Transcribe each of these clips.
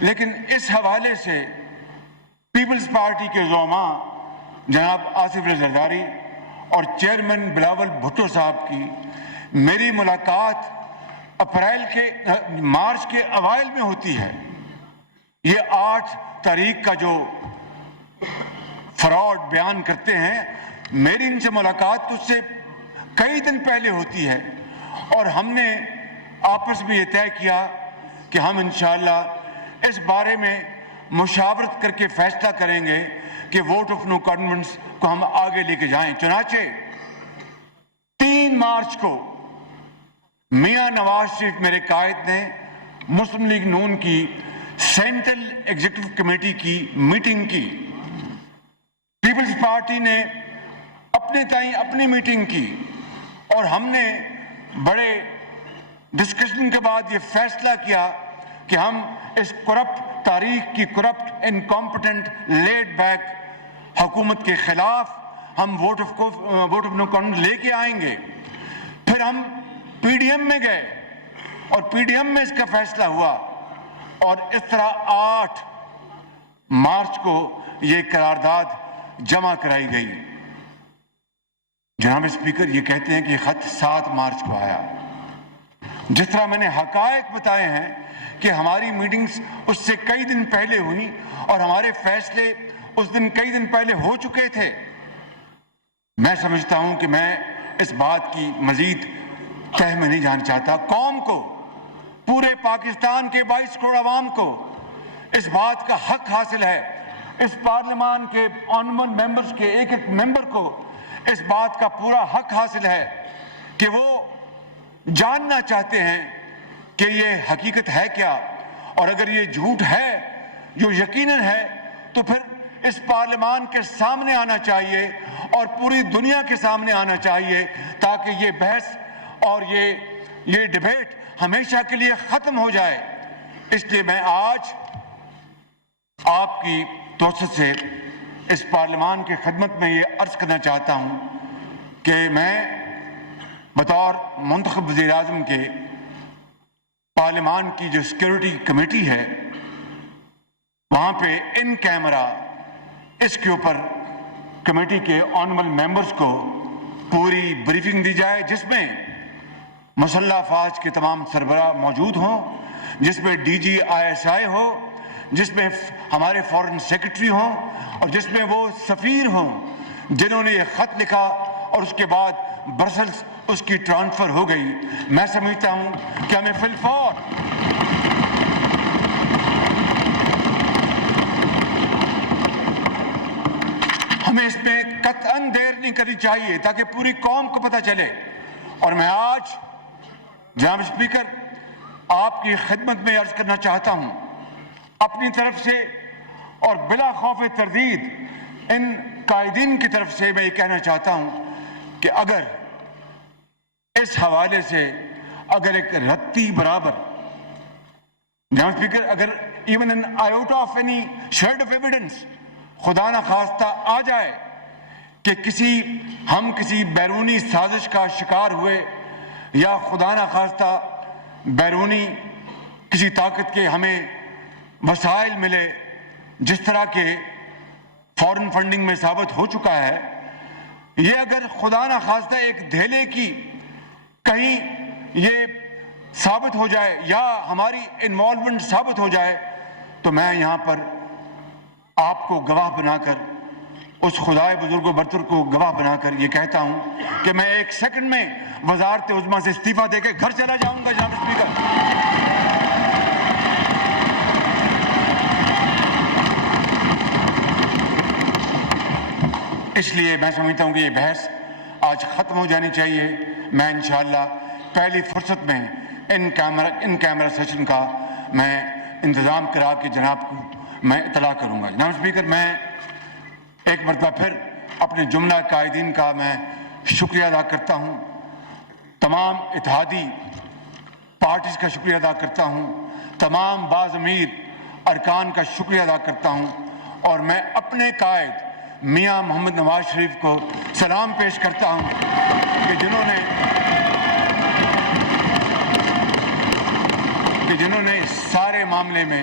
لیکن اس حوالے سے پیپلز پارٹی کے زعما جناب آصف رضا زرداری اور چیئرمین بلاول بھٹو صاحب کی میری ملاقات مارچ کے اوائل میں ہوتی ہے. یہ 8 تاریخ کا جو فراڈ بیان کرتے ہیں، میری ان سے ملاقات اس سے کئی دن پہلے ہوتی ہے، اور ہم نے آپس میں یہ طے کیا کہ ہم انشاءاللہ اس بارے میں مشاورت کر کے فیصلہ کریں گے کہ ووٹ آف نو کانفیڈنس کو ہم آگے لے کے جائیں. چنانچہ 3 مارچ کو میاں نواز شریف میرے قائد نے مسلم لیگ نون کی سینٹرل ایگزیکٹو کمیٹی کی میٹنگ کی. پیپلز پارٹی نے اپنے تائیں اپنی میٹنگ کی، اور ہم نے بڑے ڈسکشن کے بعد یہ فیصلہ کیا کہ ہم اس کرپٹ تاریخ کی کرپٹ انکمپٹنٹ لیڈ بیک حکومت کے خلاف ہم ووٹ آف نو کانفیڈنس لے کے آئیں گے. پھر ہم پی ڈی ایم میں گئے اور پی ڈی ایم میں اس کا فیصلہ ہوا، اور اس طرح 8 مارچ کو یہ قرارداد جمع کرائی گئی. جناب اسپیکر، یہ کہتے ہیں کہ یہ خط 7 مارچ کو آیا. جس طرح میں نے حقائق بتائے ہیں کہ ہماری میٹنگز اس سے کئی دن پہلے ہوئی اور ہمارے فیصلے اس دن کئی دن پہلے ہو چکے تھے، میں سمجھتا ہوں کہ میں اس بات کی مزید تہ میں نہیں جانا چاہتا. قوم کو، پورے پاکستان کے 22 کروڑ عوام کو اس بات کا حق حاصل ہے، اس پارلیمان کے آنربل ممبرز کے ایک ایک ممبر کو اس بات کا پورا حق حاصل ہے کہ وہ جاننا چاہتے ہیں کہ یہ حقیقت ہے کیا، اور اگر یہ جھوٹ ہے جو یقیناً ہے تو پھر اس پارلیمان کے سامنے آنا چاہیے اور پوری دنیا کے سامنے آنا چاہیے، تاکہ یہ بحث اور یہ ڈیبیٹ ہمیشہ کے لیے ختم ہو جائے. اس لیے میں آج آپ کی توسط سے اس پارلیمان کی خدمت میں یہ عرض کرنا چاہتا ہوں کہ میں بطور منتخب وزیر اعظم کے پارلیمان کی جو سیکیورٹی کمیٹی ہے، وہاں پہ ان کیمرہ اس کے اوپر کمیٹی کے آنربل ممبرز کو پوری بریفنگ دی جائے، جس میں مسلح افواج کے تمام سربراہ موجود ہوں، جس میں D G I S I ہو، جس میں ہمارے فارن سیکرٹری ہوں، اور جس میں وہ سفیر ہوں جنہوں نے یہ خط لکھا اور اس کے بعد برسلز اس کی ٹرانسفر ہو گئی. میں سمجھتا ہوں کہ ہمیں فی الفور ہمیں اس میں قطعاً دیر نہیں کرنی چاہیے تاکہ پوری قوم کو پتہ چلے. اور میں آج جناب اسپیکر آپ کی خدمت میں عرض کرنا چاہتا ہوں اپنی طرف سے اور بلا خوف تردید ان قائدین کی طرف سے میں یہ کہنا چاہتا ہوں کہ اگر اس حوالے سے اگر ایک رتی برابر جناب اسپیکر اگر even an iota of any shade of evidence خدا نہ خواستہ آ جائے کہ ہم کسی بیرونی سازش کا شکار ہوئے یا خدا نہ خواستہ بیرونی کسی طاقت کے ہمیں وسائل ملے، جس طرح کے فورن فنڈنگ میں ثابت ہو چکا ہے، یہ اگر خدا نہ خواستہ ایک دھیلے کی کہیں یہ ثابت ہو جائے یا ہماری انوالومنٹ ثابت ہو جائے، تو میں یہاں پر آپ کو گواہ بنا کر، اس خدائے بزرگ و برتر کو گواہ بنا کر یہ کہتا ہوں کہ میں 1 سیکنڈ میں وزارت عظمیٰ سے استعفیٰ دے کے گھر چلا جاؤں گا. جناب اسپیکر، اس لیے میں سمجھتا ہوں کہ یہ بحث آج ختم ہو جانی چاہیے. میں انشاءاللہ پہلی فرصت میں ان کیمرہ سیشن کا میں انتظام کرا کے جناب کو میں اطلاع کروں گا. جناب اسپیکر، میں ایک مرتبہ پھر اپنے جملہ قائدین کا میں شکریہ ادا کرتا ہوں، تمام اتحادی پارٹیز کا شکریہ ادا کرتا ہوں، تمام باضمیر ارکان کا شکریہ ادا کرتا ہوں، اور میں اپنے قائد میاں محمد نواز شریف کو سلام پیش کرتا ہوں کہ جنہوں نے سارے معاملے میں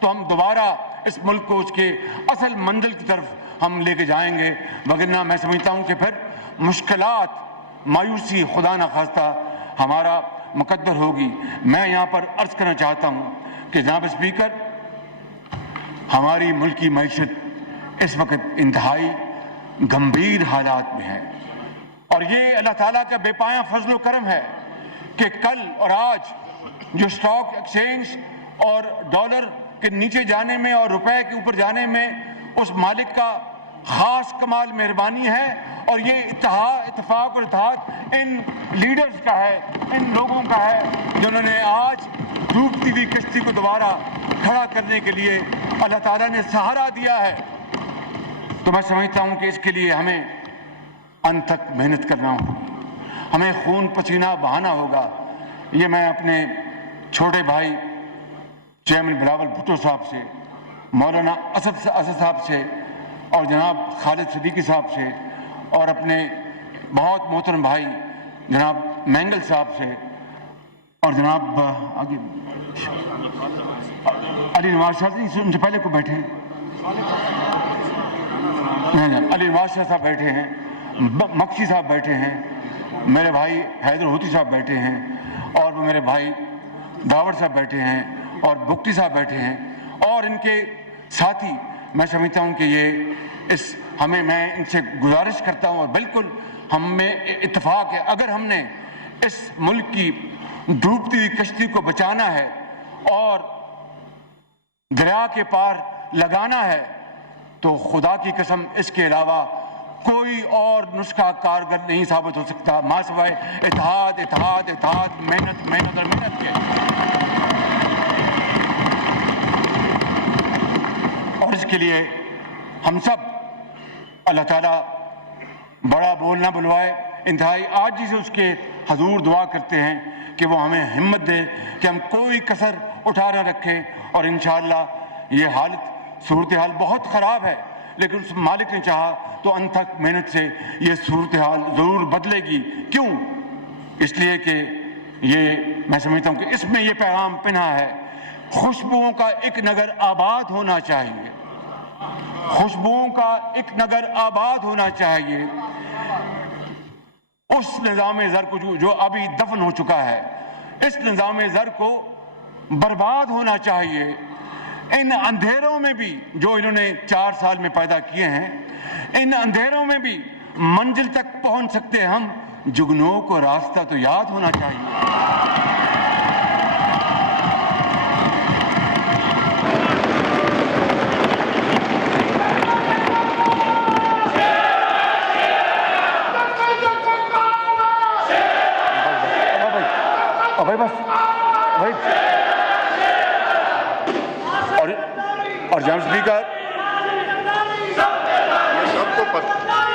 تو ہم دوبارہ اس ملک کو اس کے اصل منزل کی طرف ہم لے کے جائیں گے، وگرنہ میں سمجھتا ہوں کہ پھر مشکلات، مایوسی خدا نخواستہ ہمارا مقدر ہوگی۔ میں یہاں پر عرض کرنا چاہتا ہوں کہ جناب اسپیکر، ہماری ملکی معیشت اس وقت انتہائی گمبھیر حالات میں ہے، اور یہ اللہ تعالیٰ کا بے پایاں فضل و کرم ہے کہ کل اور آج جو اسٹاک ایکسچینج اور ڈالر کے نیچے جانے میں اور روپے کے اوپر جانے میں اس مالک کا خاص کمال مہربانی ہے، اور یہ اتفاق اور اتحاد ان لیڈرز کا ہے، ان لوگوں کا ہے جنہوں نے آج ڈوبتی ہوئی کشتی کو دوبارہ کھڑا کرنے کے لیے اللہ تعالیٰ نے سہارا دیا ہے۔ تو میں سمجھتا ہوں کہ اس کے لیے ہمیں انت تک محنت کرنا ہوگی، ہمیں خون پسینہ بہانا ہوگا۔ یہ میں اپنے چھوٹے بھائی چیئرمین بلاول بھٹو صاحب سے، مولانا اسد صاحب سے، اور جناب خالد صدیقی صاحب سے، اور اپنے بہت محترم بھائی جناب مینگل صاحب سے، اور جناب آگے علی نواز شاہ سے، ان سے پہلے کو بیٹھے ہیں، علی نواز شاہ صاحب بیٹھے ہیں، مکسی صاحب بیٹھے ہیں، میرے بھائی حیدر ہوتی صاحب بیٹھے ہیں، اور وہ میرے بھائی داور صاحب بیٹھے ہیں، اور بگٹی صاحب بیٹھے ہیں، اور ان کے ساتھی۔ میں سمجھتا ہوں کہ میں ان سے گزارش کرتا ہوں، اور بالکل ہم میں اتفاق ہے، اگر ہم نے اس ملک کی ڈوبتی ہوئی کشتی کو بچانا ہے اور دریا کے پار لگانا ہے تو خدا کی قسم اس کے علاوہ کوئی اور نسخہ کارگر نہیں ثابت ہو سکتا ماں سوائے اتحاد، اتحاد، اتحاد، محنت، محنت اور محنت کے۔ اور اس کے لیے ہم سب اللہ تعالیٰ بڑا بول نہ بلوائے، انتہائی عاجزی سے اس کے حضور دعا کرتے ہیں کہ وہ ہمیں ہمت دے کہ ہم کوئی کسر اٹھا نہ رکھیں، اور انشاءاللہ یہ حالت صورتحال بہت خراب ہے، لیکن اس مالک نے چاہا تو انت تک محنت سے یہ صورتحال ضرور بدلے گی۔ کیوں؟ اس لیے کہ میں سمجھتا ہوں کہ اس میں یہ پیغام پنہا ہے، خوشبوؤں کا ایک نگر آباد ہونا چاہیے، خوشبوؤں کا ایک نگر آباد ہونا چاہیے۔ اس نظام زر کو جو ابھی دفن ہو چکا ہے، اس نظام زر کو برباد ہونا چاہیے۔ ان اندھیروں میں بھی جو انہوں نے 4 سال میں پیدا کیے ہیں، ان اندھیروں میں بھی منزل تک پہنچ سکتے ہم، جگنوں کو راستہ تو یاد ہونا چاہیے۔ اور جناب اسپیکر،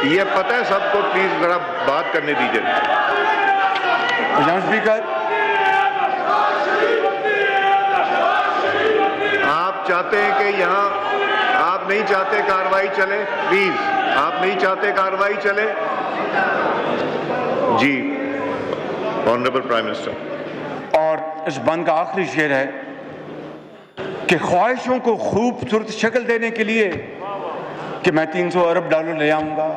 یہ پتہ ہے سب کو، پلیز ذرا بات کرنے دیجیے۔ جناب اسپیکر، آپ چاہتے ہیں کہ یہاں آپ نہیں چاہتے کارروائی چلے، پلیز آپ نہیں چاہتے کارروائی چلے؟ جی آنریبل پرائم منسٹر۔ اور اس بند کا آخری شعر ہے کہ خواہشوں کو خوبصورت شکل دینے کے لیے کہ میں 300 ارب ڈالر لے آؤں گا،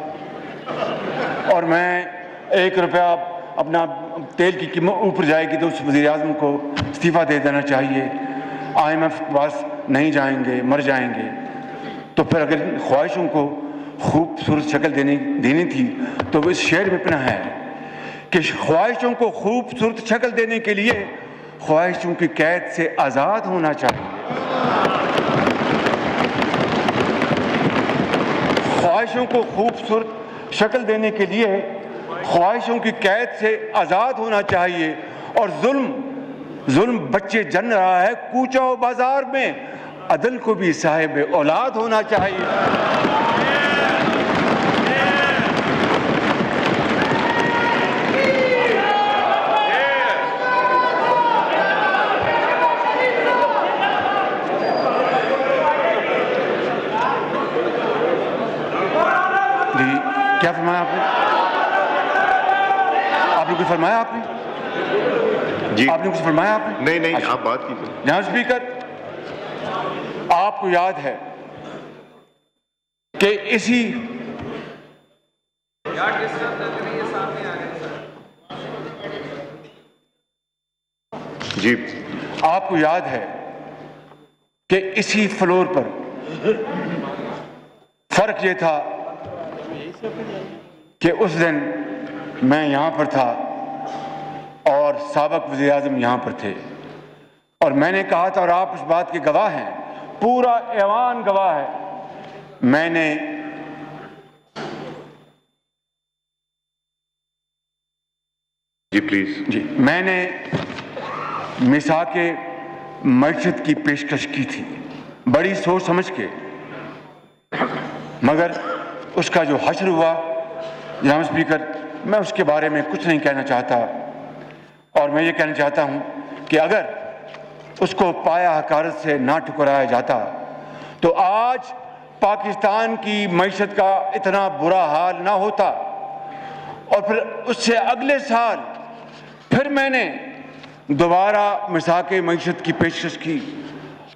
اور میں 1 روپیہ اپنا تیل کی قیمت اوپر جائے گی تو اس وزیر اعظم کو استعفیٰ دے دینا چاہیے، IMF کے پاس نہیں جائیں گے، مر جائیں گے۔ تو پھر اگر خواہشوں کو خوبصورت شکل دینی تھی تو اس شعر میں پنہا ہے کہ خواہشوں کو خوبصورت شکل دینے کے لیے خواہشوں کی قید سے آزاد ہونا چاہیے، خواہشوں کو خوبصورت شکل دینے کے لیے خواہشوں کی قید سے آزاد ہونا چاہیے، اور ظلم بچے جن رہا ہے کوچہ و بازار میں، عدل کو بھی صاحب اولاد ہونا چاہیے۔ کیا فرمایا آپ نے؟ آپ نے کچھ فرمایا آپ نے؟ جی آپ نے کچھ فرمایا آپ نے؟ نہیں آپ بات کیجیے۔ جناب اسپیکر، آپ کو یاد ہے کہ اسی جی آپ کو یاد ہے کہ اسی فلور پر فرق یہ تھا کہ اس دن میں یہاں پر تھا اور سابق وزیر اعظم یہاں پر تھے، اور میں نے کہا تھا، اور آپ اس بات کے گواہ ہیں، پورا ایوان گواہ ہے، میں نے جی پلیز میں نے میثاق معیشت کی پیشکش کی تھی بڑی سوچ سمجھ کے، مگر اس کا جو حشر ہوا جناب اسپیکر، میں اس کے بارے میں کچھ نہیں کہنا چاہتا، اور میں یہ کہنا چاہتا ہوں کہ اگر اس کو پایا حقارت سے نہ ٹھکرایا جاتا تو آج پاکستان کی معیشت کا اتنا برا حال نہ ہوتا، اور پھر اس سے اگلے سال پھر میں نے دوبارہ میثاق معیشت کی پیشکش کی،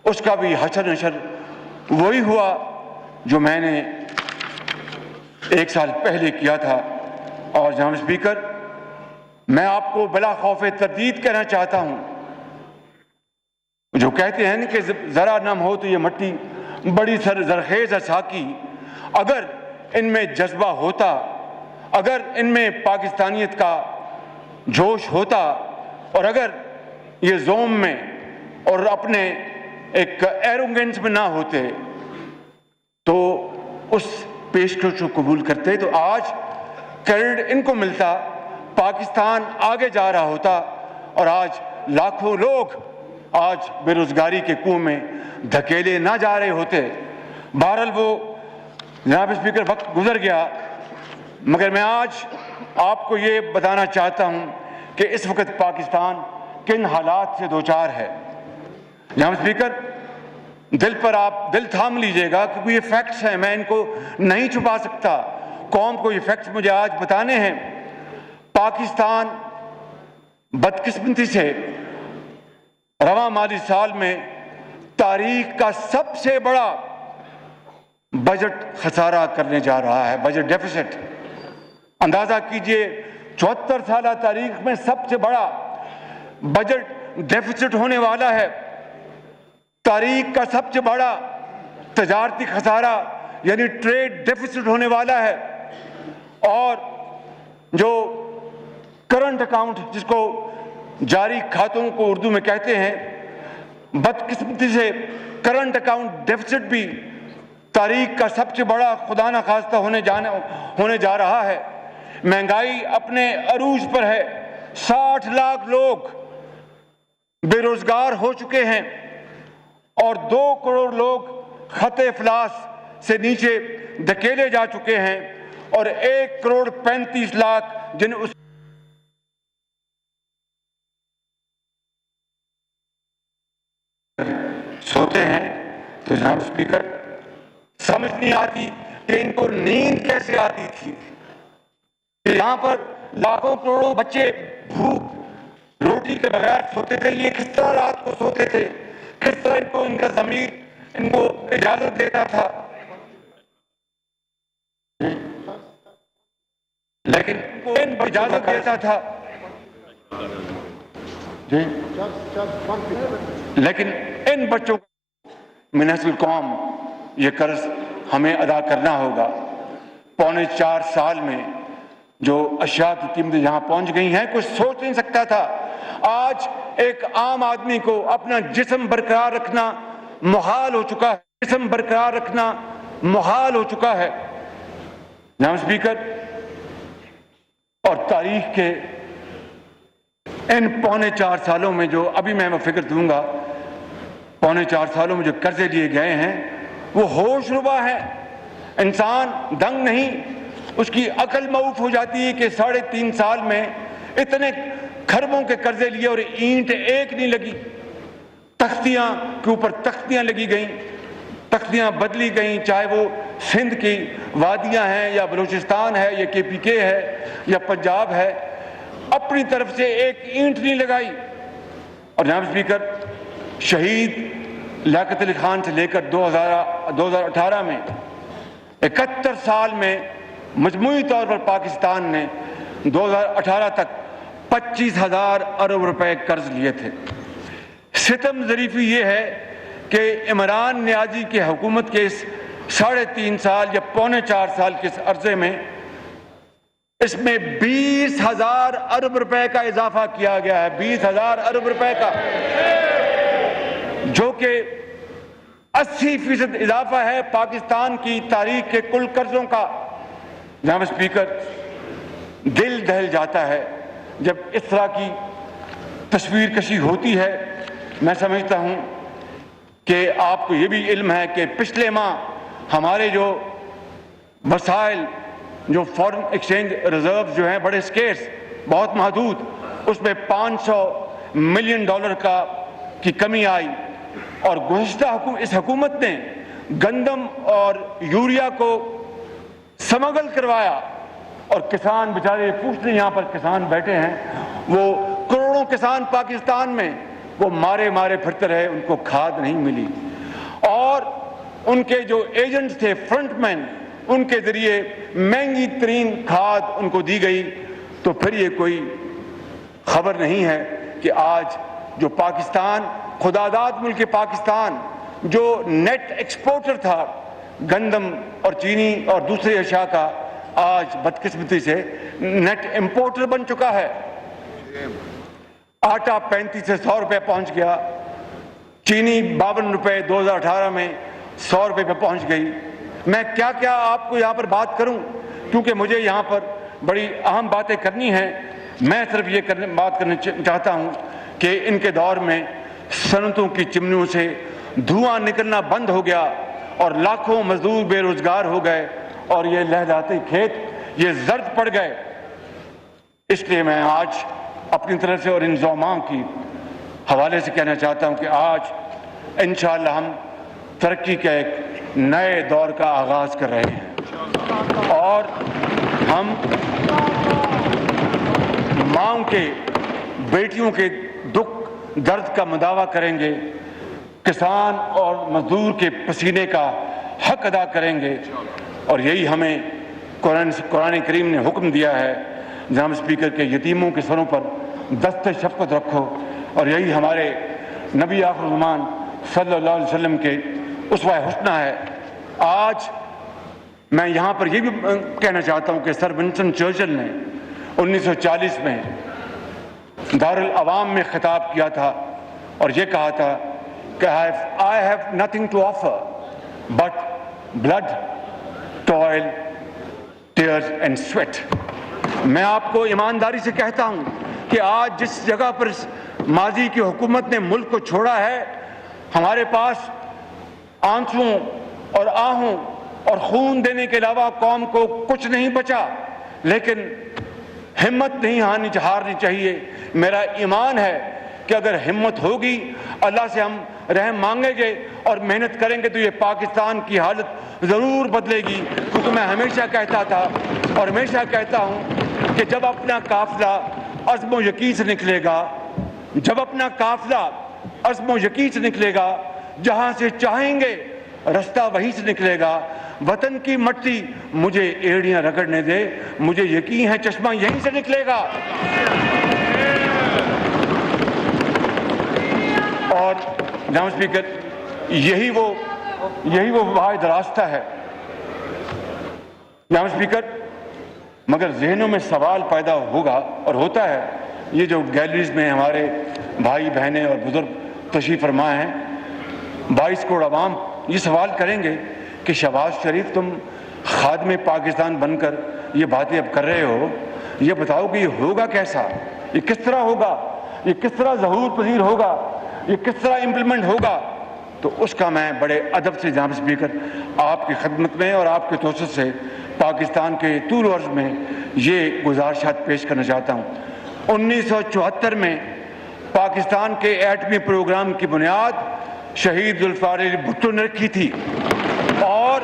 اس کا بھی حشر نشر وہی ہوا جو میں نے ایک سال پہلے کیا تھا۔ اور جناب اسپیکر، میں آپ کو بلا خوف تردید کہنا چاہتا ہوں، جو کہتے ہیں کہ ذرا نم ہو تو یہ مٹی بڑی زرخیز ہے ساقی، اگر ان میں جذبہ ہوتا، اگر ان میں پاکستانیت کا جوش ہوتا، اور اگر یہ زوم میں اور اپنے ایک ایروگنس میں نہ ہوتے تو اس پیشکش کو قبول کرتے تو آج کریڈٹ ان کو ملتا، پاکستان آگے جا رہا ہوتا، اور آج لاکھوں لوگ آج بے روزگاری کے کنویں میں دھکیلے نہ جا رہے ہوتے۔ بہرحال وہ جناب اسپیکر وقت گزر گیا، مگر میں آج آپ کو یہ بتانا چاہتا ہوں کہ اس وقت پاکستان کن حالات سے دوچار ہے۔ جناب اسپیکر، دل پر آپ دل تھام لیجئے گا، کیونکہ یہ فیکٹس ہیں، میں ان کو نہیں چھپا سکتا، قوم کو یہ فیکٹس مجھے آج بتانے ہیں۔ پاکستان بدقسمتی سے رواں مالی سال میں تاریخ کا سب سے بڑا بجٹ خسارہ کرنے جا رہا ہے، بجٹ ڈیفیسٹ۔ اندازہ کیجئے 74 سالہ تاریخ میں سب سے بڑا بجٹ ڈیفیسٹ ہونے والا ہے، تاریخ کا سب سے بڑا تجارتی خسارہ یعنی ٹریڈ ڈیفیسٹ ہونے والا ہے، اور جو کرنٹ اکاؤنٹ جس کو جاری کھاتوں کو اردو میں کہتے ہیں، بدقسمتی سے کرنٹ اکاؤنٹ ڈیفیسٹ بھی تاریخ کا سب سے بڑا خدا نخواستہ ہونے جا رہا ہے۔ مہنگائی اپنے عروج پر ہے، 60 لاکھ لوگ بے روزگار ہو چکے ہیں، اور 2 کروڑ لوگ خط افلاس سے نیچے دھکیلے جا چکے ہیں، اور 1 کروڑ 35 لاکھ جن اس سوتے ہیں۔ تو جناب اسپیکر، سمجھ نہیں آتی کہ ان کو نیند کیسے آتی تھی، کہ یہاں پر لاکھوں کروڑوں بچے بھوک روٹی کے بغیر سوتے تھے، یہ کس طرح رات کو سوتے تھے، کس طرح ان کا ضمیر ان کو اجازت دیتا تھا۔ لیکن ان کو اجازت دیتا تھا، لیکن ان بچوں کو من حیث القوم یہ قرض ہمیں ادا کرنا ہوگا۔ 4.25 سال میں جو اشیاء کی قیمتیں یہاں پہنچ گئی ہیں، کچھ سوچ نہیں سکتا تھا۔ آج ایک عام آدمی کو اپنا جسم برقرار رکھنا محال ہو چکا ہے، جسم برقرار رکھنا محال ہو چکا ہے۔ جناب اسپیکر، اور تاریخ کے ان 4.25 سالوں میں جو ابھی میں وہ فکر دوں گا، 4.25 سالوں میں جو قرضے لیے گئے ہیں وہ ہوش ربا ہے۔ انسان دنگ نہیں، اس کی عقل معوف ہو جاتی ہے کہ 3.5 سال میں اتنے کھربوں کے قرضے لیے اور اینٹ ایک نہیں لگی، تختیاں کے اوپر تختیاں لگی گئیں، تختیاں بدلی گئیں، چاہے وہ سندھ کی وادیاں ہیں یا بلوچستان ہے یا KPK ہے یا پنجاب ہے، اپنی طرف سے ایک اینٹ نہیں لگائی۔ اور جناب اسپیکر، شہید لیاقت علی خان سے لے کر 2018 میں 71 سال میں مجموعی طور پر پاکستان نے 2018 تک 25,000 ارب روپے قرض لیے تھے۔ ستم ظریفی یہ ہے کہ عمران نیازی کی حکومت کے اس 3.5 سال یا پونے 4 سال کے اس عرصے میں اس میں 20,000 ارب روپے کا اضافہ کیا گیا ہے، 20,000 ارب روپے کا، جو کہ 80% اضافہ ہے پاکستان کی تاریخ کے کل قرضوں کا۔ جناب اسپیکر، دل دہل جاتا ہے جب اس طرح کی تصویر کشی ہوتی ہے۔ میں سمجھتا ہوں کہ آپ کو یہ بھی علم ہے کہ پچھلے ماہ ہمارے جو وسائل، جو فارن ایکسچینج ریزرو جو ہیں بڑے سکیرس، بہت محدود، اس میں $500 ملین کی کمی آئی، اور گزشتہ اس حکومت نے گندم اور یوریا کو سمگل کروایا، اور کسان بیچارے پوچھتے، یہاں پر کسان بیٹھے ہیں، وہ کروڑوں کسان پاکستان میں وہ مارے پھرتے رہے، ان کو کھاد نہیں ملی، اور ان کے جو ایجنٹس تھے، فرنٹ مین، ان کے ذریعے مہنگی ترین کھاد ان کو دی گئی۔ تو پھر یہ کوئی خبر نہیں ہے کہ آج جو پاکستان، خداداد ملک پاکستان، جو نیٹ ایکسپورٹر تھا گندم اور چینی اور دوسرے اشیاء کا، آج بدقسمتی سے نیٹ امپورٹر بن چکا ہے۔ آٹا 35 سے 100 روپے پہنچ گیا، چینی 52 روپے 2018 میں 100 روپے پہ پہنچ گئی۔ میں کیا آپ کو یہاں پر بات کروں، کیونکہ مجھے یہاں پر بڑی اہم باتیں کرنی ہیں۔ میں صرف یہ بات کرنا چاہتا ہوں کہ ان کے دور میں صنعتوں کی چمنیوں سے دھواں نکلنا بند ہو گیا، اور لاکھوں مزدور بے روزگار ہو گئے، اور یہ لہلاتے کھیت یہ زرد پڑ گئے۔ اس لیے میں آج اپنی طرف سے اور ان زعماء کی حوالے سے کہنا چاہتا ہوں کہ آج انشاءاللہ ہم ترقی کے ایک نئے دور کا آغاز کر رہے ہیں، اور ہم ماؤں کے، بیٹیوں کے دکھ درد کا مداوع کریں گے، کسان اور مزدور کے پسینے کا حق ادا کریں گے، اور یہی ہمیں قرآن کریم نے حکم دیا ہے۔ جناب اسپیکر کے یتیموں کے سروں پر دست شفقت رکھو، اور یہی ہمارے نبی آخر الزمان صلی اللہ علیہ وسلم کے اسوہ حسنہ ہے۔ آج میں یہاں پر یہ بھی کہنا چاہتا ہوں کہ سر ونسٹن چرچل نے 1940 میں دارالعوام میں خطاب کیا تھا، اور یہ کہا تھا کہ I have nothing to offer but blood, toil, tears and sweat۔ میں آپ کو ایمانداری سے کہتا ہوں کہ آج جس جگہ پر ماضی کی حکومت نے ملک کو چھوڑا ہے، ہمارے پاس آنسوؤں اور آہوں اور خون دینے کے علاوہ قوم کو کچھ نہیں بچا، لیکن ہمت نہیں ہارنی چاہیے۔ میرا ایمان ہے کہ اگر ہمت ہوگی، اللہ سے ہم رحم مانگیں گے اور محنت کریں گے، تو یہ پاکستان کی حالت ضرور بدلے گی۔ کیونکہ میں ہمیشہ کہتا تھا اور ہمیشہ کہتا ہوں کہ جب اپنا قافلہ عزم و یقین سے نکلے گا، جب اپنا قافلہ عزم و یقین سے نکلے گا، جہاں سے چاہیں گے رستہ وہیں سے نکلے گا۔ وطن کی مٹی مجھے ایڑیاں رگڑنے دے، مجھے یقین ہے چشمہ یہیں سے نکلے گا۔ اور جناب اسپیکر، یہی وہ واحد راستہ ہے۔ جناب اسپیکر، مگر ذہنوں میں سوال پیدا ہوگا اور ہوتا ہے، یہ جو گیلریز میں ہمارے بھائی بہنیں اور بزرگ تشریف فرما ہیں، 22 کروڑ عوام یہ سوال کریں گے کہ شہباز شریف، تم خادم پاکستان بن کر یہ باتیں اب کر رہے ہو، یہ بتاؤ کہ یہ ہوگا کیسا، یہ کس طرح ہوگا، یہ کس طرح ظہور پذیر ہوگا، یہ کس طرح امپلیمنٹ ہوگا؟ تو اس کا میں بڑے ادب سے جناب اسپیکر آپ کی خدمت میں اور آپ کے توسط سے پاکستان کے طول و عرض میں یہ گزارشات پیش کرنا چاہتا ہوں۔ 1974 میں پاکستان کے ایٹمی پروگرام کی بنیاد شہید ذوالفقار علی بھٹو نے رکھی تھی، اور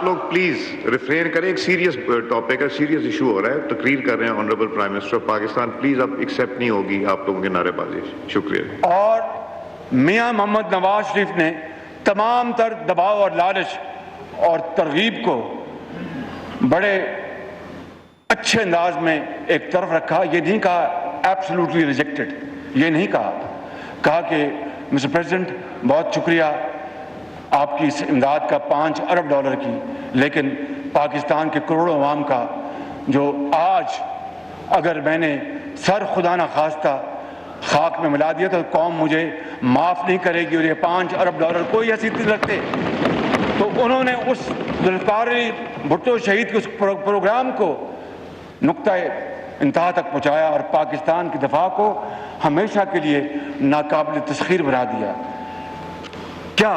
آپ لوگ پلیز ریفرین کریں, ایک سیریس ٹاپک ہے, سیریس ایشو ہو رہا ہے, تقریر کر رہے ہیں honourable prime minister of Pakistan, please اب ایکسیپٹ نہیں ہوگی آپ لوگوں کے نعرے بازی. شکریہ. اور میاں محمد نواز شریف نے تمام تر دباؤ اور لالچ اور ترغیب کو بڑے اچھے انداز میں ایک طرف رکھا. یہ نہیں کہا ایبسلوٹلی ریجیکٹڈ, یہ نہیں کہا کہ مسٹر پریزیڈنٹ بہت شکریہ آپ کی اس امداد کا $5 ارب کی, لیکن پاکستان کے کروڑوں عوام کا جو آج اگر میں نے سر خدا نہ خواستہ خاک میں ملا دیا تو قوم مجھے معاف نہیں کرے گی, اور یہ $5 ارب کوئی حیثیت نہیں رکھتے. تو انہوں نے اس ذوالفقار علی بھٹو شہید کے اس پروگرام کو نقطہ انتہا تک پہنچایا اور پاکستان کی دفاع کو ہمیشہ کے لیے ناقابل تسخیر بنا دیا. کیا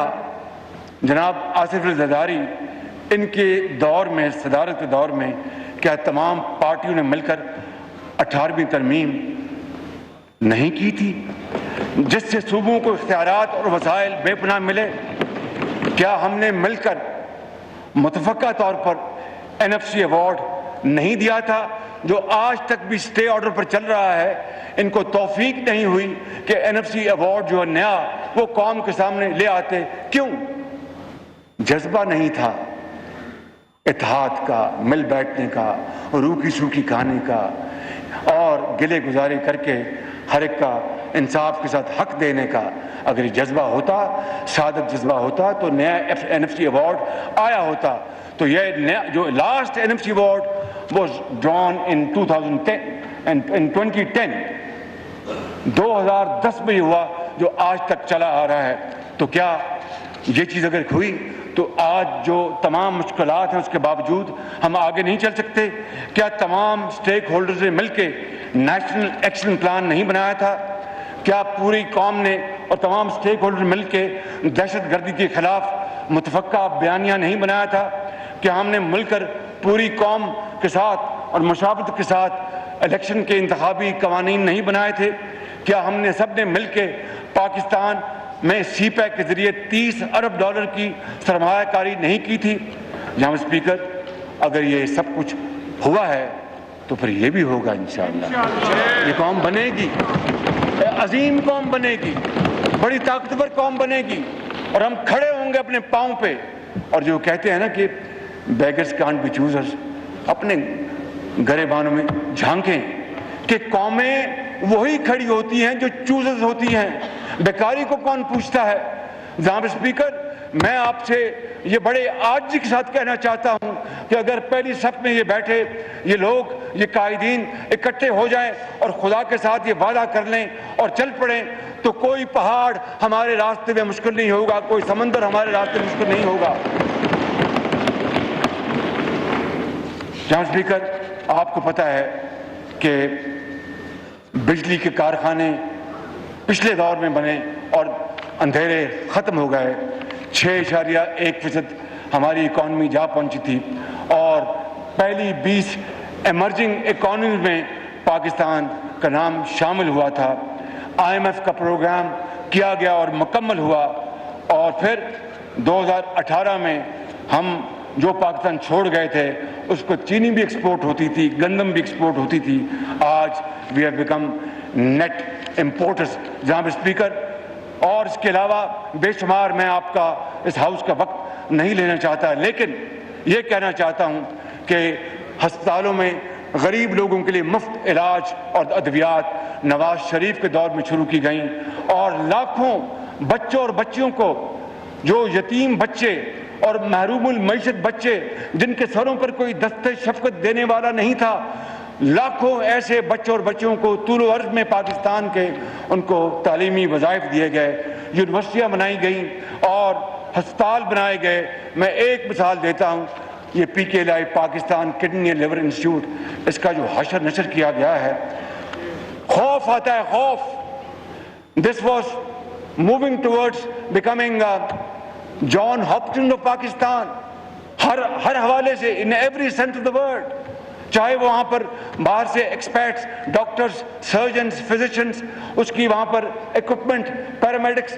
جناب آصف علی زرداری ان کے دور میں, صدارت کے دور میں, کیا تمام پارٹیوں نے مل کر 18ویں ترمیم نہیں کی تھی جس سے صوبوں کو اختیارات اور وسائل بے پناہ ملے؟ کیا ہم نے مل کر متفقہ طور پر NFC ایوارڈ نہیں دیا تھا جو آج تک بھی اسٹے آرڈر پر چل رہا ہے؟ ان کو توفیق نہیں ہوئی کہ NFC ایوارڈ جو نیا وہ قوم کے سامنے لے آتے. کیوں؟ جذبہ نہیں تھا اتحاد کا, مل بیٹھنے کا, روکھی سوکھی کھانے کا, اور گلے گزاری کر کے ہر ایک کا انصاف کے ساتھ حق دینے کا. اگر یہ جذبہ ہوتا, صادق جذبہ ہوتا, تو نیا NFC ایوارڈ آیا ہوتا. تو یہ نیا جو last NFC award was drawn in 2010 2010 میں ہوا, جو آج تک چلا آ رہا ہے. تو کیا یہ چیز اگر ہوئی تو آج جو تمام مشکلات ہیں اس کے باوجود ہم آگے نہیں چل سکتے؟ کیا تمام اسٹیک ہولڈرز نے مل کے نیشنل ایکشن پلان نہیں بنایا تھا؟ کیا پوری قوم نے اور تمام اسٹیک ہولڈر مل کے دہشت گردی کے خلاف متفقہ بیانیہ نہیں بنایا تھا؟ کیا ہم نے مل کر پوری قوم کے ساتھ اور مشاورت کے ساتھ الیکشن کے انتخابی قوانین نہیں بنائے تھے؟ کیا ہم نے سب نے مل کے پاکستان میں سی پیک کے ذریعے $30 ارب کی سرمایہ کاری نہیں کی تھی؟ جناب اسپیکر, اگر یہ سب کچھ ہوا ہے تو پھر یہ بھی ہوگا انشاءاللہ. یہ قوم بنے گی, عظیم قوم بنے گی, بڑی طاقتور قوم بنے گی, اور ہم کھڑے ہوں گے اپنے پاؤں پہ. اور جو کہتے ہیں نا کہ بیگرز کانٹ بی چوزرز, اپنے گریبانوں میں جھانکیں کہ قومیں وہی کھڑی ہوتی ہیں جو چوزرز ہوتی ہیں. بیکاری کو کون پوچھتا ہے؟ جناب اسپیکر, میں آپ سے یہ بڑے عاجزی کے ساتھ کہنا چاہتا ہوں کہ اگر پہلی صف میں یہ بیٹھے یہ لوگ, یہ قائدین اکٹھے ہو جائیں اور خدا کے ساتھ یہ وعدہ کر لیں اور چل پڑیں, تو کوئی پہاڑ ہمارے راستے میں مشکل نہیں ہوگا, کوئی سمندر ہمارے راستے میں مشکل نہیں ہوگا. جناب اسپیکر, آپ کو پتہ ہے کہ بجلی کے کارخانے پچھلے دور میں بنے اور اندھیرے ختم ہو گئے. 6.1% ہماری اکانومی جا پہنچی تھی, اور پہلی 20 ایمرجنگ اکانومیز میں پاکستان کا نام شامل ہوا تھا. IMF کا پروگرام کیا گیا اور مکمل ہوا, اور پھر 2018 میں ہم جو پاکستان چھوڑ گئے تھے اس کو چینی بھی ایکسپورٹ ہوتی تھی, گندم بھی ایکسپورٹ ہوتی تھی. آج we have become net importers. جناب اسپیکر, اور اس کے علاوہ بے شمار, میں آپ کا اس ہاؤس کا وقت نہیں لینا چاہتا, لیکن یہ کہنا چاہتا ہوں کہ ہسپتالوں میں غریب لوگوں کے لیے مفت علاج اور ادویات نواز شریف کے دور میں شروع کی گئیں, اور لاکھوں بچوں اور بچیوں کو, جو یتیم بچے اور محروم المعیشت بچے جن کے سروں پر کوئی دست شفقت دینے والا نہیں تھا, لاکھوں ایسے بچوں اور بچیوں کو طول و عرض میں پاکستان کے ان کو تعلیمی وظائف دیے گئے, یونیورسٹیاں بنائی گئیں اور ہسپتال بنائے گئے. میں ایک مثال دیتا ہوں, یہ PKLI Pakistan kidney and liver institute, اس کا جو حشر نشر کیا گیا ہے, خوف آتا ہے, خوف. This was moving towards becoming John Hopkins of Pakistan, ہر حوالے سے, in every sense of the word. چاہے وہ وہاں پر باہر سے ایکسپرٹس, ڈاکٹرز, سرجنز, فزیشنز, اس کی وہاں پر equipment, paramedics,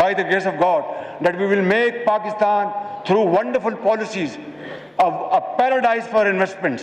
by the grace of God that we will make Pakistan through wonderful policies of a paradise for investments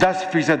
10%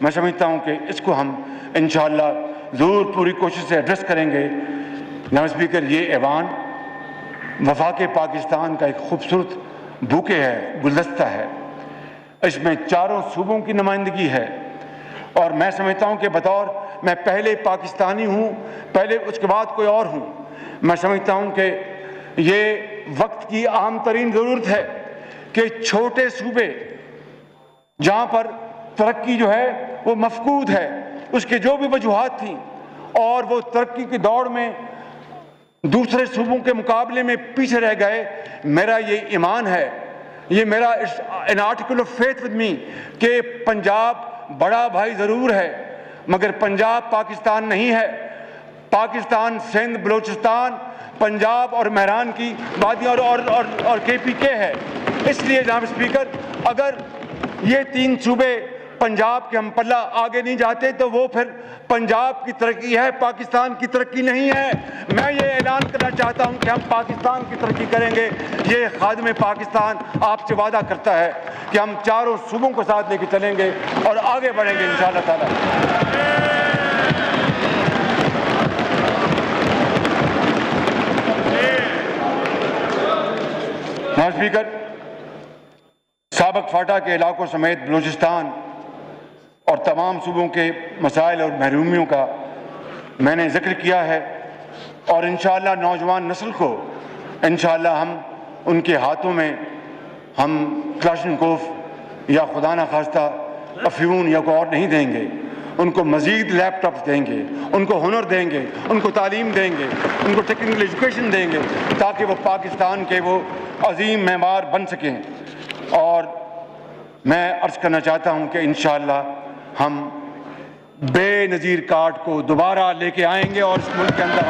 میں سمجھتا ہوں کہ اس کو ہم انشاءاللہ ضرور پوری کوشش سے ایڈریس کریں گے۔ جناب اسپیکر، یہ ایوان وفاق پاکستان کا ایک خوبصورت بوکے ہے، گلدستہ ہے۔ اس میں چاروں صوبوں کی نمائندگی ہے، اور میں سمجھتا ہوں کہ بطور میں پہلے پاکستانی ہوں، پہلے اس کے بعد کوئی اور ہوں، میں سمجھتا ہوں کہ یہ وقت کی اہم ترین ضرورت ہے کہ چھوٹے صوبے جہاں پر ترقی جو ہے وہ مفقود ہے، اس کے جو بھی وجوہات تھیں، اور وہ ترقی کی دوڑ میں دوسرے صوبوں کے مقابلے میں پیچھے رہ گئے، میرا یہ ایمان ہے، یہ میرا an article of faith with me کہ پنجاب بڑا بھائی ضرور ہے، مگر پنجاب پاکستان نہیں ہے۔ پاکستان سندھ، بلوچستان، پنجاب اور مہران کی وادیاں اور KPK ہے۔ اس لیے جناب اسپیکر، اگر یہ تین صوبے پنجاب کے ہم پلہ آگے نہیں جاتے تو وہ پھر پنجاب کی ترقی ہے، پاکستان کی ترقی نہیں ہے۔ میں یہ اعلان کرنا چاہتا ہوں کہ ہم پاکستان کی ترقی کریں گے۔ یہ خادم پاکستان آپ سے وعدہ کرتا ہے کہ ہم چاروں صوبوں کو ساتھ لے کے چلیں گے اور آگے بڑھیں گے انشاءاللہ تعالی۔ جناب اسپیکر، سابق فاٹا کے علاقوں سمیت بلوچستان اور تمام صوبوں کے مسائل اور محرومیوں کا میں نے ذکر کیا ہے، اور انشاءاللہ نوجوان نسل کو انشاءاللہ ہم ان کے ہاتھوں میں ہم کلاشنکوف یا خدا نخواستہ افیون یا کوئی اور نہیں دیں گے، ان کو مزید لیپ ٹاپس دیں گے، ان کو ہنر دیں گے، ان کو تعلیم دیں گے، ان کو ٹیکنیکل ایجوکیشن دیں گے، تاکہ وہ پاکستان کے وہ عظیم معمار بن سکیں۔ اور میں عرض کرنا چاہتا ہوں کہ انشاءاللہ ہم بے نظیر کارڈ کو دوبارہ لے کے آئیں گے، اور اس ملک کے اندر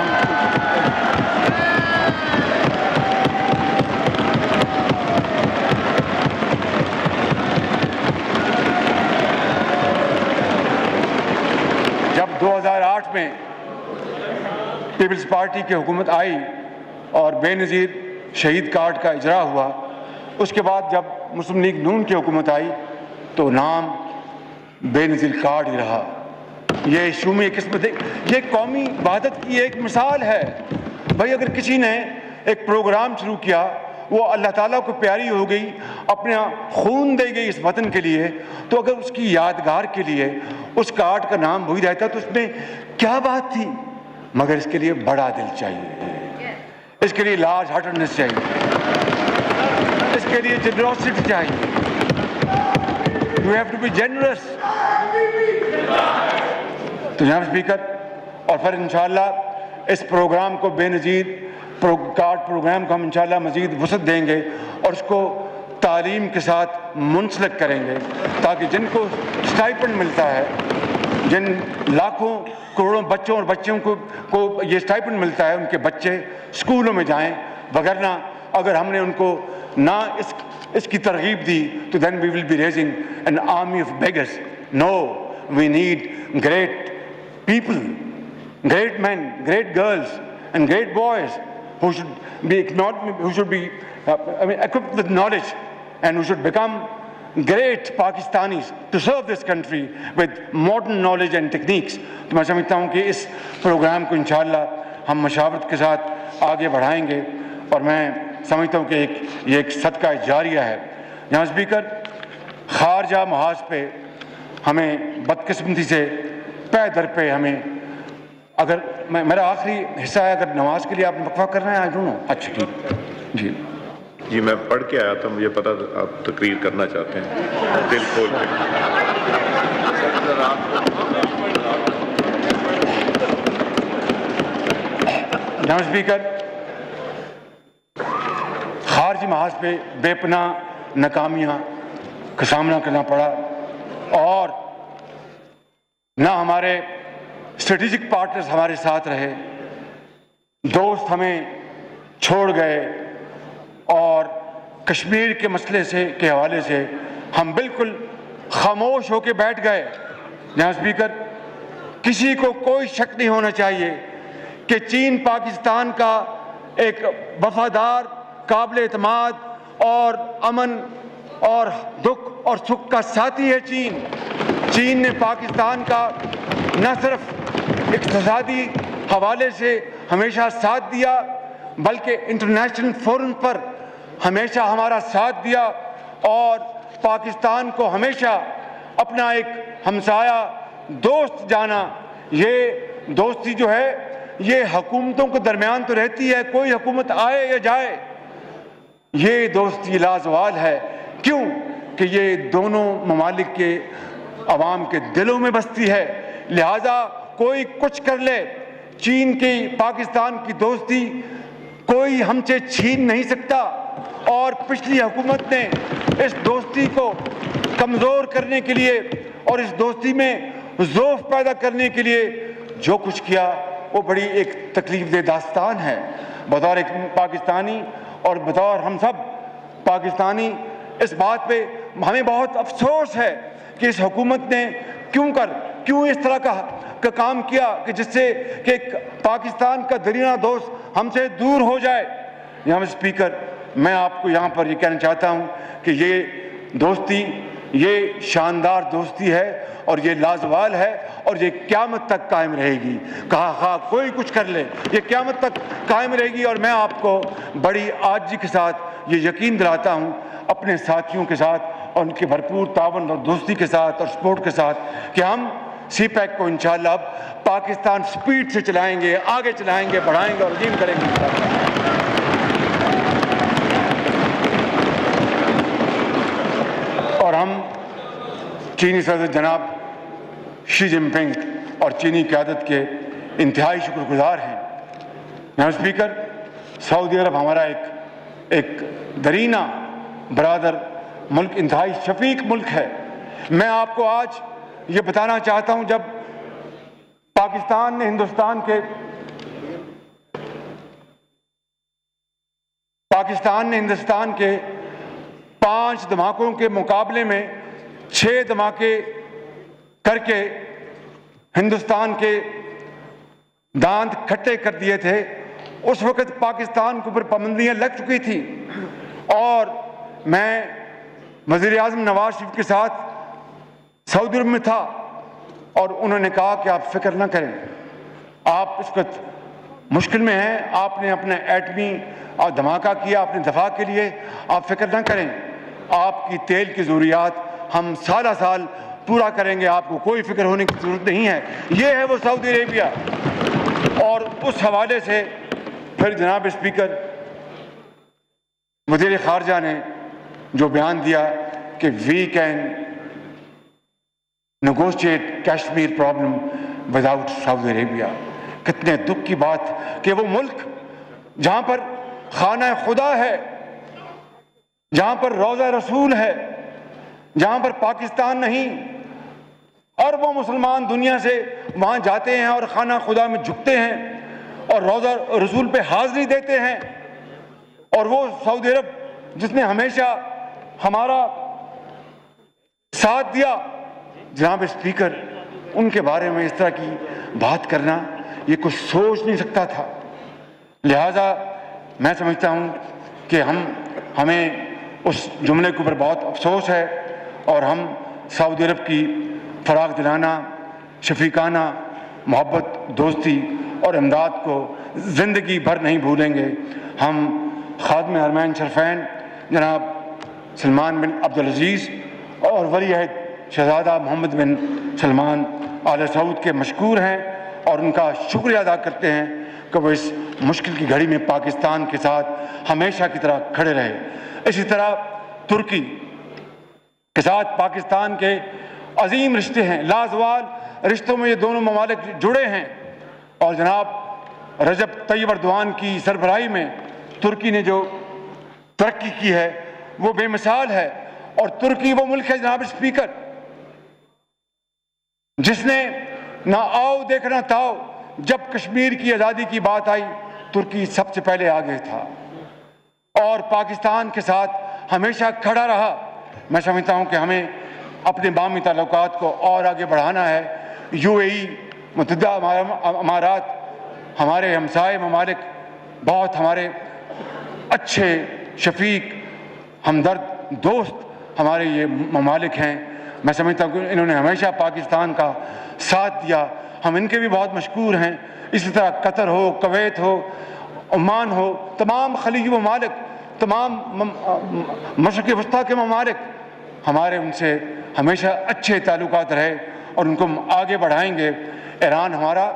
جب 2008 میں پیپلز پارٹی کی حکومت آئی اور بے نظیر شہید کارڈ کا اجرا ہوا، اس کے بعد جب مسلم لیگ نون کی حکومت آئی تو نام بے نظیر کارڈ ہی رہا۔ یہ شومی قسمت، یہ قومی وحدت کی ایک مثال ہے۔ بھائی اگر کسی نے ایک پروگرام شروع کیا، وہ اللہ تعالیٰ کو پیاری ہو گئی، اپنا خون دے گئی اس وطن کے لیے، تو اگر اس کی یادگار کے لیے اس کارڈ کا نام وہی رہتا تو اس میں کیا بات تھی؟ مگر اس کے لیے بڑا دل چاہیے، اس کے لیے لارج ہارٹڈنس چاہیے، اس کے لیے جنروسٹی چاہیے۔ You have to be generous۔ تو جناب اسپیکر، اور پھر انشاءاللہ اس پروگرام کو بے نظیر کارڈ پروگرام کو ہم انشاءاللہ مزید وسعت دیں گے، اور اس کو تعلیم کے ساتھ منسلک کریں گے، تاکہ جن کو اسٹائپنڈ ملتا ہے، جن لاکھوں کروڑوں بچوں اور بچیوں کو یہ اسٹائپنڈ ملتا ہے، ان کے بچے اسکولوں میں جائیں، وگرنہ اگر ہم نے ان کو نہ اس کی ترغیب دی تو then we will be raising an army of beggars۔ No, we need great people, great men, great girls and great boys who should be equipped with knowledge and who should become great Pakistanis to serve this country with modern knowledge and techniques۔ تو میں سمجھتا ہوں کہ اس programme کو انشاءاللہ ہم مشاورت کے ساتھ آگے بڑھائیں گے، اور میں سمجھتا ہوں کہ یہ ایک صدقہ جاریہ ہے۔ جناب اسپیکر، خارجہ محاذ پہ ہمیں بدقسمتی سے پے در پہ ہمیں، اگر میرا آخری حصہ ہے، اگر نماز کے لیے آپ وقفہ کر رہے ہیں، آئی ڈونٹ نو۔ اچھا ٹھیک، جی میں پڑھ کے آیا تھا، مجھے پتا تھا آپ تقریر کرنا چاہتے ہیں، دل کھول کے۔ جناب اسپیکر، خارجی محاذ پہ بے پناہ ناکامیاں کا سامنا کرنا پڑا، اور نہ ہمارے اسٹریٹجک پارٹنرز ہمارے ساتھ رہے، دوست ہمیں چھوڑ گئے، اور کشمیر کے مسئلے کے حوالے سے ہم بالکل خاموش ہو کے بیٹھ گئے۔ جناب اسپیکر، کسی کو کوئی شک نہیں ہونا چاہیے کہ چین پاکستان کا ایک وفادار، قابل اعتماد اور امن اور دکھ اور سکھ کا ساتھی ہے چین۔ چین نے پاکستان کا نہ صرف اقتصادی حوالے سے ہمیشہ ساتھ دیا بلکہ انٹرنیشنل فورم پر ہمیشہ ہمارا ساتھ دیا اور پاکستان کو ہمیشہ اپنا ایک ہمسایہ دوست جانا۔ یہ دوستی جو ہے یہ حکومتوں کے درمیان تو رہتی ہے، کوئی حکومت آئے یا جائے، یہ دوستی لازوال ہے۔ کیوں کہ یہ دونوں ممالک کے عوام کے دلوں میں بستی ہے، لہٰذا کوئی کچھ کر لے چین کی پاکستان کی دوستی کوئی ہم سے چھین نہیں سکتا، اور پچھلی حکومت نے اس دوستی کو کمزور کرنے کے لیے اور اس دوستی میں ضعف پیدا کرنے کے لیے جو کچھ کیا وہ بڑی ایک تکلیف دہ داستان ہے۔ بطور ایک پاکستانی اور بطور ہم سب پاکستانی اس بات پہ ہمیں بہت افسوس ہے کہ اس حکومت نے کیوں اس طرح کا کام کیا کہ جس سے کہ پاکستان کا درینہ دوست ہم سے دور ہو جائے۔ جناب اسپیکر، میں آپ کو یہاں پر یہ کہنا چاہتا ہوں کہ یہ دوستی یہ شاندار دوستی ہے اور یہ لازوال ہے اور یہ قیامت تک قائم رہے گی۔ خواہ کوئی کچھ کر لے یہ قیامت تک قائم رہے گی، اور میں آپ کو بڑی عاجزی کے ساتھ یہ یقین دلاتا ہوں اپنے ساتھیوں کے ساتھ اور ان کے بھرپور تعاون اور دوستی کے ساتھ اور سپورٹ کے ساتھ کہ ہم سی پیک کو انشاءاللہ اب پاکستان سپیڈ سے چلائیں گے، آگے چلائیں گے، بڑھائیں گے اور عظیم کریں گے۔ اور ہم چینی صدر جناب شی جن پنگ اور چینی قیادت کے انتہائی شکر گزار ہیں۔ جناب اسپیکر، سعودی عرب ہمارا ایک درینہ برادر ملک، انتہائی شفیق ملک ہے۔ میں آپ کو آج یہ بتانا چاہتا ہوں، جب پاکستان نے ہندوستان کے 5 دھماکوں کے مقابلے میں 6 دھماکے کر کے ہندوستان کے دانت کھٹے کر دیے تھے، اس وقت پاکستان کے اوپر پابندیاں لگ چکی تھی، اور میں وزیر اعظم نواز شریف کے ساتھ سعودی عرب میں تھا، اور انہوں نے کہا کہ آپ فکر نہ کریں، آپ اس وقت مشکل میں ہیں، آپ نے اپنا ایٹمی دھماکہ کیا اپنے دفاع کے لیے، آپ فکر نہ کریں، آپ کی تیل کی ضروریات ہم سالہ سال پورا کریں گے، آپ کو کوئی فکر ہونے کی ضرورت نہیں ہے۔ یہ ہے وہ سعودی عربیہ۔ اور اس حوالے سے پھر جناب اسپیکر، وزیر خارجہ نے جو بیان دیا کہ we can negotiate Kashmir problem without Saudi Arabia, کتنے دکھ کی بات کہ وہ ملک جہاں پر خانہ خدا ہے، جہاں پر روضہ رسول ہے، جہاں پر پاکستان نہیں، اربوں مسلمان دنیا سے وہاں جاتے ہیں اور خانہ خدا میں جھکتے ہیں اور روضہ رسول پہ حاضری دیتے ہیں، اور وہ سعودی عرب جس نے ہمیشہ ہمارا ساتھ دیا، جناب اسپیکر، ان کے بارے میں اس طرح کی بات کرنا یہ کچھ سوچ نہیں سکتا تھا۔ لہٰذا میں سمجھتا ہوں کہ ہمیں اس جملے کے اوپر بہت افسوس ہے، اور ہم سعودی عرب کی فراغ دلانہ، شفیقانہ محبت، دوستی اور امداد کو زندگی بھر نہیں بھولیں گے۔ ہم خادم حرمین شریفین جناب سلمان بن عبدالعزیز اور ولی عہد شہزادہ محمد بن سلمان آل سعود کے مشکور ہیں، اور ان کا شکریہ ادا کرتے ہیں کہ وہ اس مشکل کی گھڑی میں پاکستان کے ساتھ ہمیشہ کی طرح کھڑے رہے۔ اسی طرح ترکی کے ساتھ پاکستان کے عظیم رشتے ہیں، لازوال رشتوں میں یہ دونوں ممالک جڑے ہیں، اور جناب رجب طیب اردوان کی سربراہی میں ترکی نے جو ترقی کی ہے وہ بے مثال ہے۔ اور ترکی وہ ملک ہے جناب اسپیکر جس نے نہ آؤ دیکھنا تھاؤ، جب کشمیر کی آزادی کی بات آئی ترکی سب سے پہلے آگے تھا اور پاکستان کے ساتھ ہمیشہ کھڑا رہا۔ میں سمجھتا ہوں کہ ہمیں اپنے باہمی تعلقات کو اور آگے بڑھانا ہے۔ یو اے ای، متحدہ امارات، ہمارے ہمسائے ممالک بہت ہمارے اچھے، شفیق، ہمدرد دوست ہمارے یہ ممالک ہیں۔ میں سمجھتا ہوں کہ انہوں نے ہمیشہ پاکستان کا ساتھ دیا، ہم ان کے بھی بہت مشکور ہیں۔ اسی طرح قطر ہو، کویت ہو، عمان ہو، تمام خلیجی ممالک، تمام مشرق وسطیٰ کے ممالک، ہمارے ان سے ہمیشہ اچھے تعلقات رہے اور ان کو ہم آگے بڑھائیں گے۔ ایران ہمارا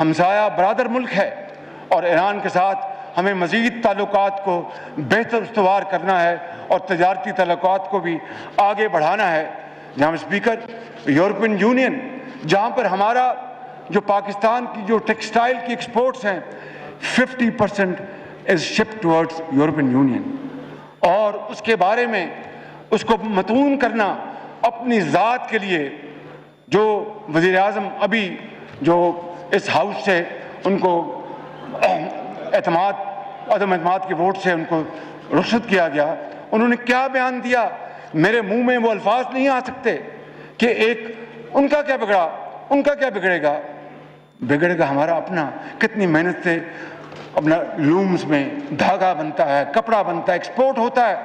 ہمسایہ برادر ملک ہے اور ایران کے ساتھ ہمیں مزید تعلقات کو بہتر استوار کرنا ہے اور تجارتی تعلقات کو بھی آگے بڑھانا ہے۔ جناب اسپیکر، یورپین یونین جہاں پر ہمارا جو پاکستان کی جو ٹیکسٹائل کی ایکسپورٹس ہیں 50% از شپ ٹورڈز یورپین یونین، اور اس کے بارے میں اس کو متون کرنا اپنی ذات کے لیے، جو وزیر اعظم ابھی جو اس ہاؤس سے ان کو عدم اعتماد کے ووٹ سے ان کو رخصت کیا گیا، انہوں نے کیا بیان دیا؟ میرے منہ میں وہ الفاظ نہیں آ سکتے کہ ایک ان کا کیا بگڑا، ان کا کیا بگڑے گا؟ بگڑے گا ہمارا اپنا، کتنی محنت سے اپنا لومز میں دھاگا بنتا ہے، کپڑا بنتا ہے، ایکسپورٹ ہوتا ہے۔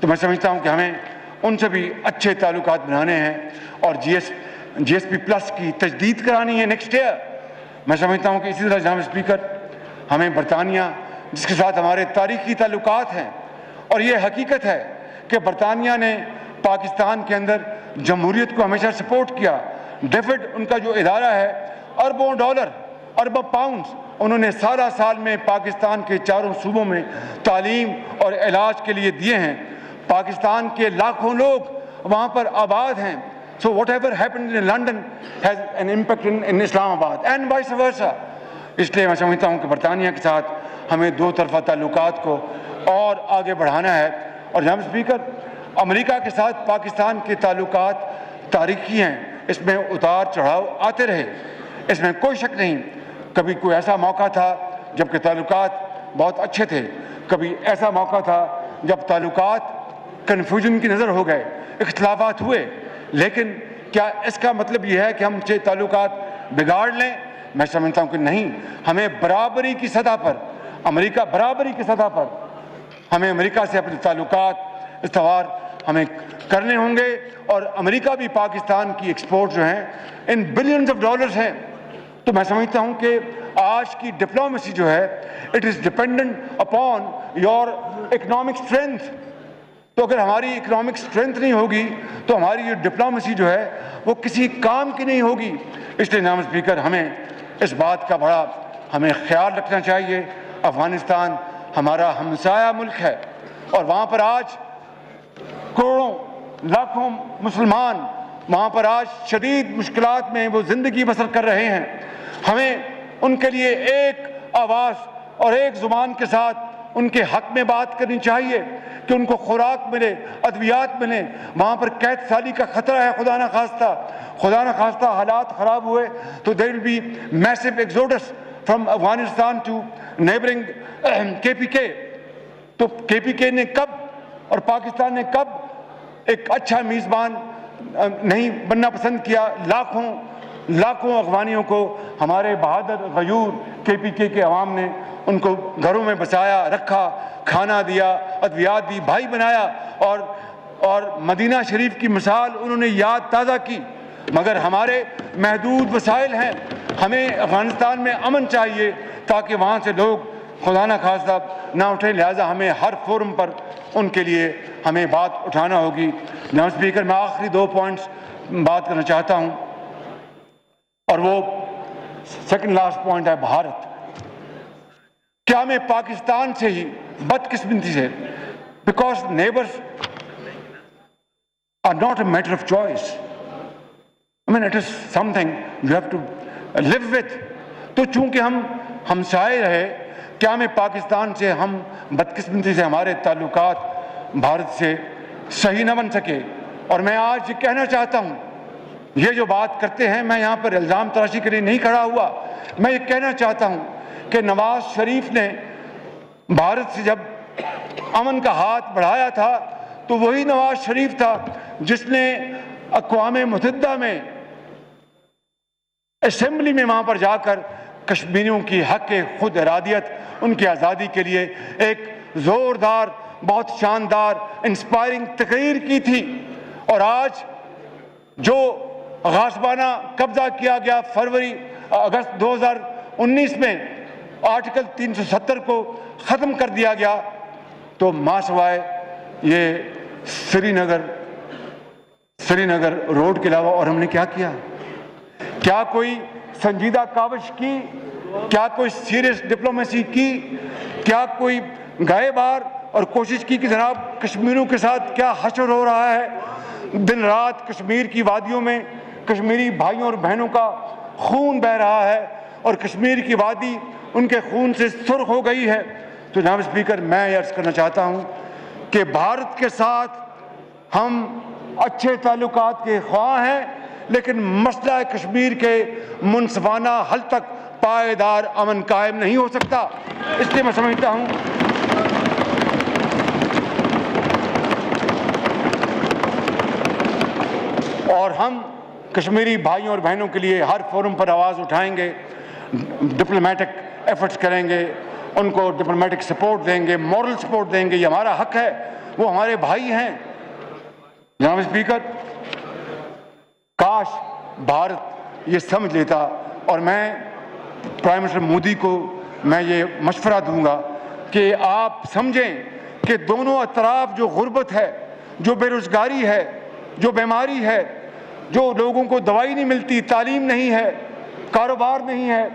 تو میں سمجھتا ہوں کہ ہمیں ان سے بھی اچھے تعلقات بنانے ہیں اور جی ایس پی پلس کی تجدید کرانی ہے نیکسٹ ایئر۔ میں سمجھتا ہوں کہ اسی طرح جناب اسپیکر، ہمیں برطانیہ جس کے ساتھ ہمارے تاریخی تعلقات ہیں، اور یہ حقیقت ہے کہ برطانیہ نے پاکستان کے اندر جمہوریت کو ہمیشہ سپورٹ کیا۔ ڈیفڈ ان کا جو ادارہ ہے، اربوں ڈالر، اربوں پاؤنڈز انہوں نے سال میں پاکستان کے چاروں صوبوں میں تعلیم اور علاج کے لیے دیے ہیں۔ پاکستان کے لاکھوں لوگ وہاں پر آباد ہیں۔ So whatever happened in London has an impact in Islamabad and vice versa۔ اس لیے میں سمجھتا ہوں کہ برطانیہ کے ساتھ ہمیں دو طرفہ تعلقات کو اور آگے بڑھانا ہے۔ اور جناب اسپیکر، امریکہ کے ساتھ پاکستان کے تعلقات تاریخی ہیں، اس میں اتار چڑھاؤ آتے رہے، اس میں کوئی شک نہیں۔ کبھی کوئی ایسا موقع تھا جب کہ تعلقات بہت اچھے تھے، کبھی ایسا موقع تھا جب تعلقات کنفیوژن کی نظر ہو گئے، اختلافات ہوئے۔ لیکن کیا اس کا مطلب یہ ہے کہ ہم تعلقات بگاڑ لیں؟ میں سمجھتا ہوں کہ نہیں، ہمیں برابری کی سطح پر، برابری کی سطح پر ہمیں امریکہ سے اپنے تعلقات استوار ہمیں کرنے ہوں گے، اور امریکہ بھی پاکستان کی ایکسپورٹ جو ہیں ان بلینز آف ڈالرز ہیں۔ تو میں سمجھتا ہوں کہ آج کی ڈپلومیسی جو ہے it is dependent upon your economic strength. تو اگر ہماری اکنامک اسٹرینتھ نہیں ہوگی تو ہماری یہ ڈپلومیسی جو ہے وہ کسی کام کی نہیں ہوگی۔ اس لیے جناب اسپیکر، ہمیں اس بات کا بڑا خیال رکھنا چاہیے۔ افغانستان ہمارا ہمسایہ ملک ہے اور وہاں پر آج کروڑوں لاکھوں مسلمان وہاں پر آج شدید مشکلات میں وہ زندگی بسر کر رہے ہیں۔ ہمیں ان کے لیے ایک آواز اور ایک زبان کے ساتھ ان کے حق میں بات کرنی چاہیے کہ ان کو خوراک ملے، ادویات ملیں۔ وہاں پر قید سالی کا خطرہ ہے، خدا نہ خواستہ حالات خراب ہوئے تو there will be massive exodus from Afghanistan to neighboring KPK۔ تو KPK نے کب اور پاکستان نے کب ایک اچھا میزبان نہیں بننا پسند کیا؟ لاکھوں افغانیوں کو ہمارے بہادر غیور KPK کے عوام نے ان کو گھروں میں بسایا، رکھا، کھانا دیا، ادویات دی، بھائی بنایا، اور مدینہ شریف کی مثال انہوں نے یاد تازہ کی۔ مگر ہمارے محدود وسائل ہیں، ہمیں افغانستان میں امن چاہیے تاکہ وہاں سے لوگ خدا نہ خواستہ نہ اٹھیں، لہٰذا ہمیں ہر فورم پر ان کے لیے ہمیں بات اٹھانا ہوگی۔ جناب اسپیکر، میں آخری 2 پوائنٹس بات کرنا چاہتا ہوں، اور وہ سیکنڈ لاسٹ پوائنٹ ہے بھارت۔ کیا ہمیں پاکستان سے ہی بدقسمتی سے، because neighbours are not a matter of choice, I mean it is something you have to live with۔ تو چونکہ ہم ہمسائے رہے، کیا ہمیں پاکستان سے ہم بدقسمتی سے ہمارے تعلقات بھارت سے صحیح نہ بن سکے؟ اور میں آج یہ کہنا چاہتا ہوں، یہ جو بات کرتے ہیں، میں یہاں پر الزام تراشی کے لیے نہیں کھڑا ہوا، میں یہ کہنا چاہتا ہوں کہ نواز شریف نے بھارت سے جب امن کا ہاتھ بڑھایا تھا تو وہی نواز شریف تھا جس نے اقوام متحدہ میں اسمبلی میں وہاں پر جا کر کشمیریوں کی حق خود ارادیت، ان کی آزادی کے لیے ایک زوردار، بہت شاندار، انسپائرنگ تقریر کی تھی۔ اور آج جو غاصبانہ قبضہ کیا گیا اگست 2019 میں آرٹیکل 370 کو ختم کر دیا گیا، تو ماں سوائے یہ سری نگر روڈ کے علاوہ اور ہم نے کیا کیا؟ کیا کوئی سنجیدہ کاوش کی؟ کیا کوئی سیریس ڈپلومیسی کی؟ کیا کوئی گائے بار اور کوشش کی کہ جناب کشمیریوں کے ساتھ کیا حشر ہو رہا ہے؟ دن رات کشمیر کی وادیوں میں کشمیری بھائیوں اور بہنوں کا خون بہہ رہا ہے اور کشمیر کی وادی ان کے خون سے سرخ ہو گئی ہے۔ تو جناب اسپیکر، میں یہ عرض کرنا چاہتا ہوں کہ بھارت کے ساتھ ہم اچھے تعلقات کے خواہاں ہیں، لیکن مسئلہ کشمیر کے منصفانہ حل تک پائیدار امن قائم نہیں ہو سکتا۔ اس لیے میں سمجھتا ہوں اور ہم کشمیری بھائیوں اور بہنوں کے لیے ہر فورم پر آواز اٹھائیں گے، ڈپلومیٹک ایفرٹس کریں گے، ان کو ڈپلومیٹک سپورٹ دیں گے، مورل سپورٹ دیں گے۔ یہ ہمارا حق ہے، وہ ہمارے بھائی ہیں۔ جناب اسپیکر، کاش بھارت یہ سمجھ لیتا، اور میں پرائم منسٹر مودی کو میں یہ مشورہ دوں گا کہ آپ سمجھیں کہ دونوں اطراف جو غربت ہے، جو بے روزگاری ہے، جو بیماری ہے، جو لوگوں کو دوائی نہیں ملتی، تعلیم نہیں ہے، کاروبار نہیں ہے،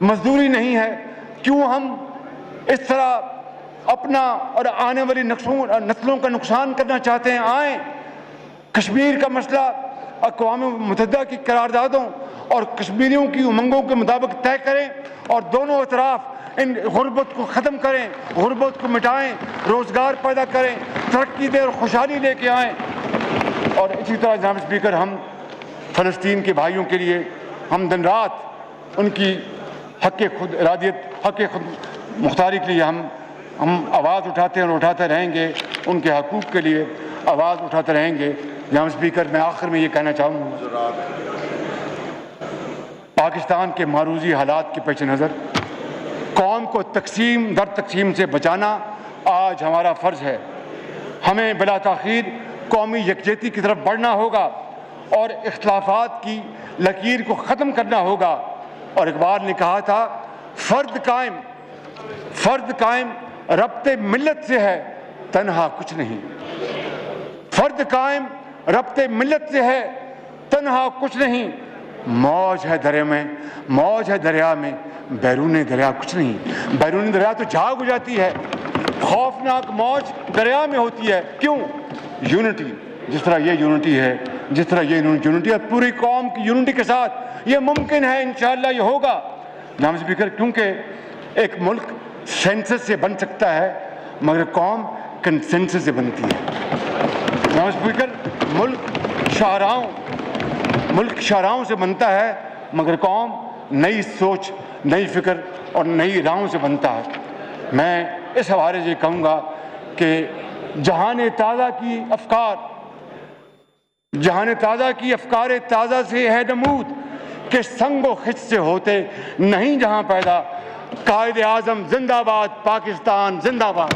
مزدوری نہیں ہے، کیوں ہم اس طرح اپنا اور آنے والی نسلوں کا نقصان کرنا چاہتے ہیں؟ آئیں کشمیر کا مسئلہ اقوام متحدہ کی قراردادوں اور کشمیریوں کی امنگوں کے مطابق طے کریں، اور دونوں اطراف ان غربت کو ختم کریں، غربت کو مٹائیں، روزگار پیدا کریں، ترقی دیں اور خوشحالی لے کے آئیں۔ اور اسی طرح جناب اسپیکر، ہم فلسطین کے بھائیوں کے لیے ہم دن رات ان کی حق خود ارادیت، حق خود مختاری کے لیے ہم آواز اٹھاتے ہیں اور اٹھاتے رہیں گے، ان کے حقوق کے لیے آواز اٹھاتے رہیں گے۔ جناب اسپیکر، میں آخر میں یہ کہنا چاہوں گا، پاکستان کے معروضی حالات کے پیش نظر قوم کو تقسیم در تقسیم سے بچانا آج ہمارا فرض ہے۔ ہمیں بلا تاخیر قومی یکجہتی کی طرف بڑھنا ہوگا اور اختلافات کی لکیر کو ختم کرنا ہوگا۔ اور اقبال نے کہا تھا، فرد قائم ربط ملت سے ہے، تنہا کچھ نہیں۔ فرد قائم ربط ملت سے ہے، تنہا کچھ نہیں۔ موج ہے دریا میں، بیرون دریا کچھ نہیں۔ بیرون دریا تو جھاگ ہو جاتی ہے، خوفناک موج دریا میں ہوتی ہے۔ کیوں؟ یونٹی، جس طرح یہ یونٹی ہے، جس طرح یہ یونٹی ہے، پوری قوم کی یونٹی کے ساتھ یہ ممکن ہے، انشاءاللہ یہ ہوگا۔ جناب اسپیکر، کیونکہ ایک ملک سینسس سے بن سکتا ہے مگر قوم کنسنسس سے بنتی ہے۔ جناب اسپیکر، ملک شاہراہوں سے بنتا ہے مگر قوم نئی سوچ، نئی فکر اور نئی راہوں سے بنتا ہے۔ میں اس حوالے سے کہوں گا کہ جہان تازہ کی افکار تازہ سے ہے نمود کہ سنگ و خچ سے ہوتے نہیں جہاں پیدا۔ قائد اعظم زندہ باد، پاکستان زندہ باد۔